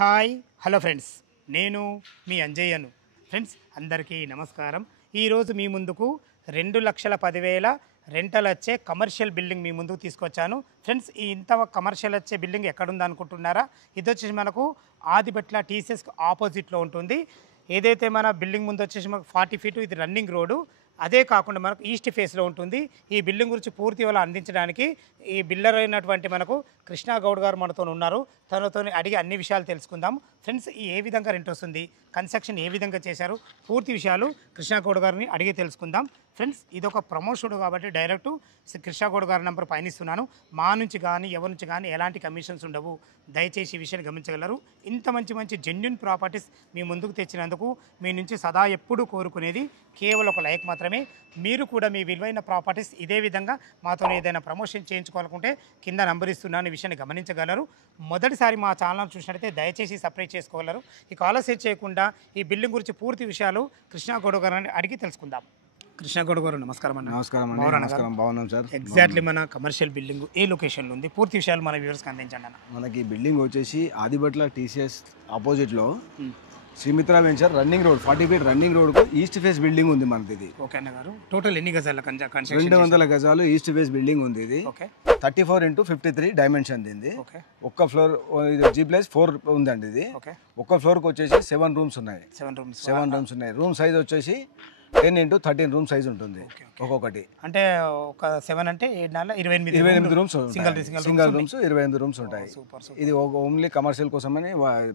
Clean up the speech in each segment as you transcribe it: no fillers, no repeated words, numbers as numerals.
Hi hello friends, నేను మీ అంజయ్యను. Friends అందరికీ నమస్కారం. ఈరోజు మీ ముందుకు 2,10,000 రెంటల్ వచ్చే కమర్షియల్ బిల్డింగ్ మీ ముందుకు తీసుకొచ్చాను. ఫ్రెండ్స్ ఈ ఇంత కమర్షియల్ వచ్చే బిల్డింగ్ ఎక్కడుంది అనుకుంటున్నారా? ఇది వచ్చేసి మనకు ఆదిబట్ల టీసీఎస్ ఆపోజిట్లో ఉంటుంది. ఏదైతే మన బిల్డింగ్ ముందు వచ్చేసి మనకు 40 ఫీటు ఇది రన్నింగ్ రోడ్డు. అదే కాకుండా మనకు ఈస్ట్ ఫేస్లో ఉంటుంది. ఈ బిల్డింగ్ గురించి పూర్తి వివరాలు అందించడానికి ఈ బిల్డర్ అయినటువంటి మనకు కృష్ణా గౌడ్ గారు మనతో ఉన్నారు. తనతో అడిగి అన్ని విషయాలు తెలుసుకుందాం. ఫ్రెండ్స్ ఏ విధంగా రెంట్ వస్తుంది, కన్స్ట్రక్షన్ ఏ విధంగా చేశారు, పూర్తి విషయాలు కృష్ణా గౌడ్ గారిని అడిగి తెలుసుకుందాం. ఫ్రెండ్స్ ఇది ఒక ప్రమోషన్ కాబట్టి డైరెక్ట్ కృష్ణా గౌడ్ గారి నెంబర్ పైన ఇస్తున్నాను. మా నుంచి కానీ ఎవరి నుంచి కానీ ఎలాంటి కమిషన్స్ ఉండవు. దయచేసి ఈ విషయాన్ని గమనించగలరు. ఇంత మంచి జెన్యూన్ ప్రాపర్టీస్ మీ ముందుకు తెచ్చినందుకు మీ నుంచి సదా ఎప్పుడు కోరుకునేది కేవలం ఒక లైక్ మాత్రమే. మీరు కూడా మీ విలువైన ప్రాపర్టీస్ ఇదే విధంగా మాతో ఏదైనా ప్రమోషన్ చేయించుకోవాలనుకుంటే కింద నంబర్ ఇస్తున్నాను. ఈ విషయాన్ని గమనించగలరు. మొదటిసారి మా ఛానల్ చూసినట్లయితే దయచేసి సబ్స్క్రైబ్ చేసుకోగలరు. ఇక ఆలస్యం చేయకుండా ఈ బిల్డింగ్ గురించి పూర్తి విషయాలు కృష్ణా గౌడ్ గారిని అడిగి తెలుసుకుందాం. కృష్ణా గౌడ్ గారు నమస్కారం అన్న. నమస్కారం. బాగున్నాం సార్. ఎగ్జాక్ట్లీ మన కమర్షియల్ బిల్డింగ్ ఏ లొకేషన్లో ఉంది, పూర్తి విషయాలు మన వ్యూవర్స్కి అందించండి అన్న. మనకి బిల్డింగ్ వచ్చేసి ఆదిబట్ల టీసీఎస్ ఆపోజిట్లో Srimitra venture running road 40 feet running రోడ్కు ఈస్ట్ ఫేస్ బిల్డింగ్ ఉంది మనది. ఇది ఓకే అన్న గారు, టోటల్ ఎన్ని గజాల 200 గజాలు ఈస్ట్ ఫేస్ బిల్డింగ్ ఉంది. ఇది 34x53 డైమెన్షన్ దీన్ని. ఒక్క ఫ్లోర్ G+4 ఉందండి. ఇది ఒక్క ఫ్లోర్కి వచ్చేసి 7 రూమ్స్ ఉన్నాయి. 7 రూమ్స్ ఉన్నాయి. రూమ్ సైజ్ వచ్చేసి 10x13 రూమ్ సైజ్ ఉంటుంది ఒక్కొక్కటి. అంటే ఒక 7 అంటే 28 రూమ్స్ సింగల్ రూమ్స్ 28 రూమ్స్ ఉంటాయి. ఇది ఓన్లీ కమర్షియల్ కోసమని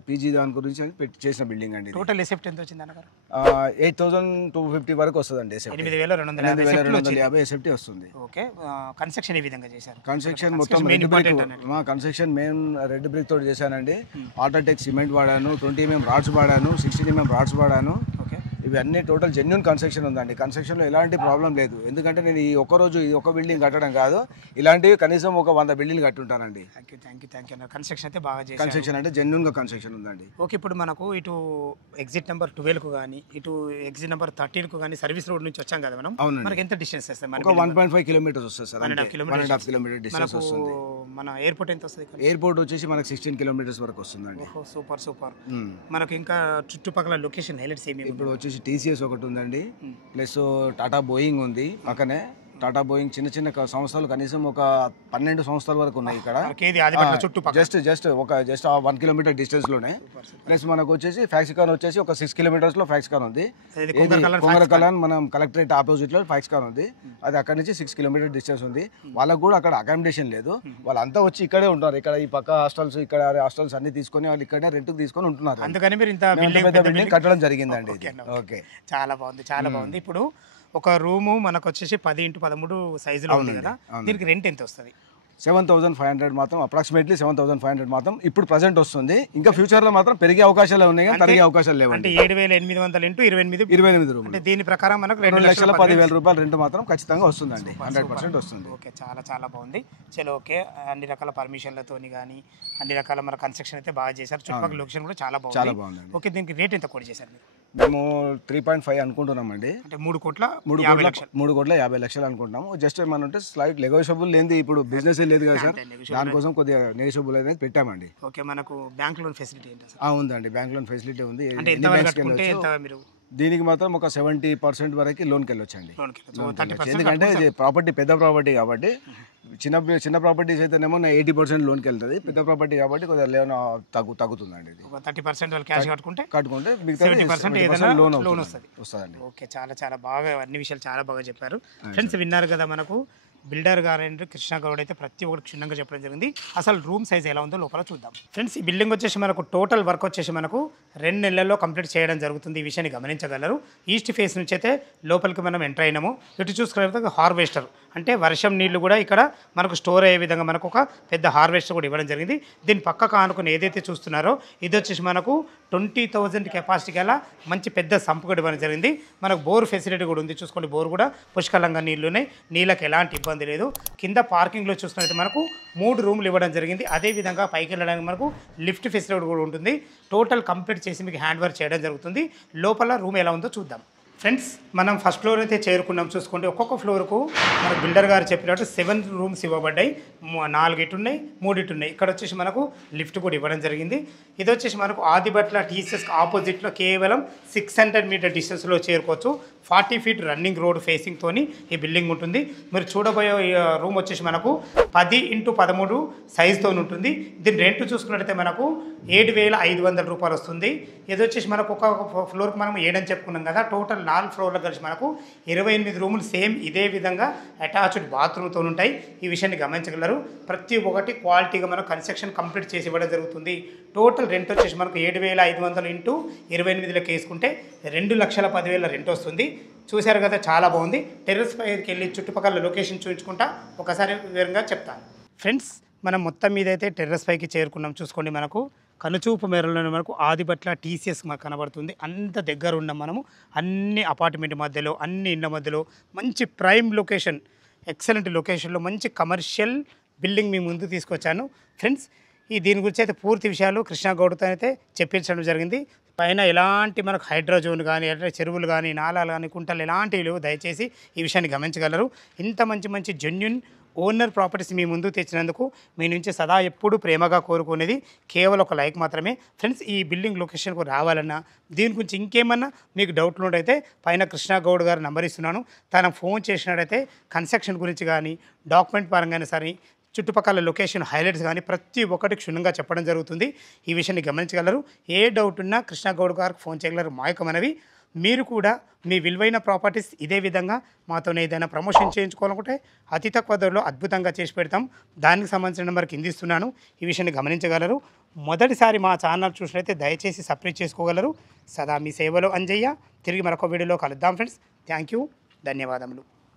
పీజీ దాని గురించి చేసిన బిల్డింగ్ అండి. టోటల్ ఎసెప్ట్ ఎంత వచ్చింది అన్నగారు? 8,250 వరకు వస్తుందండి. 8,250 ఎసెప్ట్ వస్తుంది. ఓకే, కన్స్ట్రక్షన్ ఏ విధంగా చేశారు? కన్స్ట్రక్షన్ మొత్తం రెడ్ బ్రిక్. మా కన్స్ట్రక్షన్ మెయిన్ రెడ్ బ్రిక్ తోటి చేశానండి. ఆల్ట్రాటెక్ సిమెంట్ వాడాను, 20 mm రాడ్స్ వాడాను, 16 mm రాడ్స్ వాడాను. ఇవన్నీ టోటల్ జెన్యూన్ కన్స్ట్రక్షన్ ఉందండి. కన్స్ట్రక్షన్లో ఎలాంటి ప్రాబ్లం లేదు. ఎందుకంటే నేను ఈ ఒక్కరోజు ఈ ఒక్క బిల్డింగ్ కట్టడం కాదు, ఇలాంటివి కనీసం ఒక 100 బిల్డింగ్ కట్టుంటానండి. Thank you. కన్స్ట్రక్షన్ అయితే బాగా చేశారు. కన్స్ట్రక్షన్ అంటే జెన్యూన్గా కన్స్ట్రక్షన్ ఉందండి. ఓకే, ఇప్పుడు మనకు ఇటు ఎగ్జిట్ నెంబర్ 12కు కానీ ఇటు ఎగ్జిట్ నెంబర్ 13కు కానీ సర్వీస్ రోడ్ నుంచి వచ్చాం కదా మనం. మనకి ఎంత డిస్టెన్స్ వస్తుంది? ఒక 1.5 కిలోమీటర్స్ వస్తుంది సార్. 1.5 కిలోమీటర్ డిస్టెన్స్ వస్తుంది. మన ఎయిర్పోర్ట్ ఎంత వస్తుంది? ఎయిర్పోర్ట్ వచ్చేసి మనకు 16 కిలోమీటర్స్ వరకు వస్తుందండి. సూపర్. మనకు ఇంకా చుట్టుపక్కల లొకేషన్ హైలైట్స్ ఏమి? ఇప్పుడు వచ్చేసి టీసీఎస్ ఒకటి ఉందండి, ప్లస్ టాటా బోయింగ్ ఉంది పక్కనే. టాటా బోయింగ్ చిన్న సంస్థలు కనీసం ఒక 12 సంస్థల వరకు ఉన్నాయి ఇక్కడ. జస్ట్ 1 కిలోమీటర్ డిస్టెన్స్ లోనే. ప్లస్ మనకు వచ్చేసి ఫ్యాక్సికాన్ వచ్చేసి ఒక 6 కిలోమీటర్స్ లో ఫ్యాక్సికాన్ ఉంది. కొంగరకలాన్ మనం కలెక్టరేట్ ఆపోజిట్ లో ఫ్యాక్సికాన్ ఉంది. అది అక్కడ నుంచి 6 కిలోమీటర్ డిస్టెన్స్ ఉంది. వాళ్ళకు కూడా అక్కడ అకామిడేషన్ లేదు. వాళ్ళంతా వచ్చి ఇక్కడే ఉంటారు. ఇక్కడ ఈ పక్క హాస్టల్స్, ఇక్కడ హాస్టల్స్ అన్ని తీసుకొని వాళ్ళు ఇక్కడే రెంట్ తీసుకొని ఉంటున్నారు. అందుకని మీరు ఇంత బిల్డింగ్ కట్టడం జరిగిందండి. ఓకే, చాలా బాగుంది. ఇప్పుడు ఒక రూము మనకు వచ్చేసి 10x13 సైజులో ఉంది కదా, దీనికి రెంట్ ఎంత వస్తుంది? 7,500 మాత్రం, అప్రాక్సిమేట్లీ 7,500 మాత్రం ఇప్పుడు ప్రెసెంట్ వస్తుంది. ఇంకా ఫ్యూచర్ లో మాత్రం పెరిగే అవకాశాలు ఉన్నాయి కానీ తరిగే అవకాశాలు లేవు. అంటే 7,800 ఇంటూ 28 రూమ్. అంటే దీని ప్రకారం మనకు 2,10,000 రూపాయలు రెంట్ మాత్రం ఖచ్చితంగా వస్తుందండి. 100% వస్తుంది. ఓకే, చాలా బాగుంది. చలో ఓకే, అన్ని రకాల పర్మిషన్లతోని కానీ అన్ని రకాల మన కన్స్ట్రక్షన్ అయితే బాగా చేశారు. చుట్టుపక్కల లొకేషన్ కూడా చాలా బాగుంది. ఓకే, దీనికి రేట్ ఎంత కోట్ చేశారు మీరు? మేము 3.5 అనుకుంటున్నామండి. అంటే 3,50,00,000 అనుకుంటున్నాము. జస్ట్ ఏమన్నా ఉంటే స్లైట్ నెగోషియబుల్ లేని, ఇప్పుడు బిజినెస్ లేదు కదా సార్, దానికోసం కొద్దిగా నెగోషియబుల్ అనేది పెట్టామండి. ఓకే, మనకు బ్యాంక్ లోన్ ఫెసిలిటీ ఉందండి. బ్యాంక్ లోన్ ఫెసిలిటీ ఉంది. దీనికి మాత్రం ఒక 70% వరకు లోన్కి వెళ్ళొచ్చండి. ఎందుకంటే ఇది ప్రాపర్టీ పెద్ద ప్రాపర్టీ కాబట్టి. చిన్న ప్రాపర్టీస్ అయితేనేమో 80% లోన్కి వెళ్తుంది. పెద్ద ప్రాపర్టీ కాబట్టి కొద్దిగా తగ్గుతుందండి. 30% క్యాష్ కట్టుకుంటే మిగతా 70% లోన్ వస్తుందండి. ఓకే, చాలా బాగా అన్ని విషయాలు చాలా బాగా చెప్పారు. ఫ్రెండ్స్ విన్నారు కదా, మనకు బిల్డర్ గారు కృష్ణా గౌడ్ అయితే ప్రతి ఒక్కటి క్షుణ్ణంగా చెప్పడం జరిగింది. అసలు రూమ్ సైజ్ ఎలా ఉందో లోపల చూద్దాం. ఫ్రెండ్స్ ఈ బిల్డింగ్ వచ్చేసి మనకు టోటల్ వర్క్ వచ్చేసి మనకు 2 నెలల్లో కంప్లీట్ చేయడం జరుగుతుంది. ఈ విషయాన్ని గమనించగలరు. ఈస్ట్ ఫేస్ నుంచి అయితే లోపలికి మనం ఎంటర్ అయినాము. ఇటు చూసుకునే హార్వెస్టర్ అంటే వర్షం నీళ్లు కూడా ఇక్కడ మనకు స్టోర్ అయ్యే విధంగా మనకు ఒక పెద్ద హార్వెస్టర్ కూడా ఇవ్వడం జరిగింది. దీని పక్కకు ఆనుకుని ఏదైతే చూస్తున్నారో ఇది వచ్చేసి మనకు 20,000 కెపాసిటీ గల మంచి పెద్ద సంపు కూడా ఇవ్వడం జరిగింది. మనకు బోర్ ఫెసిలిటీ కూడా ఉంది. చూసుకోండి, బోర్ కూడా పుష్కలంగా నీళ్లున్నాయి. నీళ్ళకి ఎలాంటి ఇబ్బంది లేదు. కింద పార్కింగ్లో చూసుకున్నట్లయితే మనకు 3 రూమ్లు ఇవ్వడం జరిగింది. అదేవిధంగా పైకి వెళ్ళడానికి మనకు లిఫ్ట్ ఫెసిలిటీ కూడా ఉంటుంది. టోటల్ కంప్లీట్ చేసి మీకు హ్యాండ్ వర్క్ చేయడం జరుగుతుంది. లోపల రూమ్ ఎలా ఉందో చూద్దాం. ఫ్రెండ్స్ మనం ఫస్ట్ ఫ్లోర్ అయితే చేరుకున్నాం. చూసుకుంటే ఒక్కొక్క ఫ్లోర్కు మన బిల్డర్ గారు చెప్పినట్టు 7 రూమ్స్ ఇవ్వబడ్డాయి. 4 ఇటు ఉన్నాయి, 3 ఇటు ఉన్నాయి. ఇక్కడ వచ్చేసి మనకు లిఫ్ట్ కూడా ఇవ్వడం జరిగింది. ఇది వచ్చేసి మనకు ఆదిబట్ల టీసీఎస్ ఆపోజిట్లో కేవలం 600 మీటర్ డిస్టెన్స్లో చేరుకోవచ్చు. 40 ఫీట్ రన్నింగ్ రోడ్ ఫేసింగ్తోని ఈ బిల్డింగ్ ఉంటుంది. మీరు చూడబోయే రూమ్ వచ్చేసి మనకు 10x13 సైజ్తో ఉంటుంది. దీని రెంట్ చూసుకున్నట్టయితే మనకు 7,500 రూపాయలు వస్తుంది. ఇది వచ్చేసి మనకు ఒక ఫ్లోర్కి మనం 7 అని చెప్పుకున్నాం కదా, టోటల్ 4 ఫ్లోర్లు కలిసి మనకు 28 రూములు సేమ్ ఇదే విధంగా అటాచ్డ్ బాత్రూమ్తో ఉంటాయి. ఈ విషయాన్ని గమనించగలరు. ప్రతి ఒక్కటి క్వాలిటీగా మనకు కన్స్ట్రక్షన్ కంప్లీట్ చేసి ఇవ్వడం జరుగుతుంది. టోటల్ రెంట్ వచ్చేసి మనకు 7,500 ఇంటూ 28 వేసుకుంటే 2,10,000 రెంట్ వస్తుంది. చూశారు కదా, చాలా బాగుంది. టెర్రస్ పైకి వెళ్ళి చుట్టుపక్కల లొకేషన్ చూపించుకుంటా ఒకసారి వివరంగా చెప్తాను. ఫ్రెండ్స్ మనం మొత్తం మీద అయితే టెర్రస్ పైకి చేరుకున్నాం. చూసుకోండి, మనకు కనుచూపు మేరలోనే మనకు ఆదిబట్ల టీసీఎస్ మాకు కనబడుతుంది. అంత దగ్గర ఉన్నాం మనము. అన్ని అపార్ట్మెంట్ మధ్యలో, అన్ని ఇళ్ళ మధ్యలో మంచి ప్రైమ్ లొకేషన్, ఎక్సలెంట్ లొకేషన్లో మంచి కమర్షియల్ బిల్డింగ్ మీ ముందు తీసుకొచ్చాను. ఫ్రెండ్స్ దీని గురించి అయితే పూర్తి విషయాలు కృష్ణ గౌడ్తో అయితే చెప్పించడం జరిగింది. పైన ఎలాంటి మనకు హైడ్రోజోన్ కానీ, చెరువులు కానీ, నాలాలు కానీ, కుంటలు ఎలాంటివి లేవు. దయచేసి ఈ విషయాన్ని గమనించగలరు. ఇంత మంచి జెన్యున్ ఓనర్ ప్రాపర్టీస్ మీ ముందు తెచ్చినందుకు మీ నుంచి సదా ఎప్పుడు ప్రేమగా కోరుకునేది కేవలం ఒక లైక్ మాత్రమే. ఫ్రెండ్స్ ఈ బిల్డింగ్ లొకేషన్కు రావాలన్నా, దీని గురించి ఇంకేమన్నా మీకు డౌట్లు ఉంటే పైన కృష్ణ గౌడ్ గారు నంబర్ ఇస్తున్నాను. తన ఫోన్ చేసినట్టయితే కన్స్ట్రక్షన్ గురించి కానీ, డాక్యుమెంట్ పరంగానే సరే, చుట్టుపక్కల లొకేషన్ హైలైట్స్ కానీ ప్రతి ఒక్కటి క్షుణ్ణంగా చెప్పడం జరుగుతుంది. ఈ విషయాన్ని గమనించగలరు. ఏ డౌట్ ఉన్నా కృష్ణ గౌడ్ గారికి ఫోన్ చేయగలరు. మాయకమనవి మీరు కూడా మీ విలువైన ప్రాపర్టీస్ ఇదే విధంగా మాతోనే ఏదైనా ప్రమోషన్ చేయించుకోవాలనుకుంటే అతి తక్కువ ధరలో అద్భుతంగా చేసి పెడతాం. దానికి సంబంధించిన నెంబర్ కింద ఇస్తున్నాను. ఈ విషయాన్ని గమనించగలరు. మొదటిసారి మా ఛానల్ చూసినట్లయితే దయచేసి సబ్స్క్రైబ్ చేసుకోగలరు. సదా మీ సేవలో అంజయ్య. తిరిగి మరొక వీడియోలో కలుద్దాం ఫ్రెండ్స్. థ్యాంక్ యూ, ధన్యవాదములు.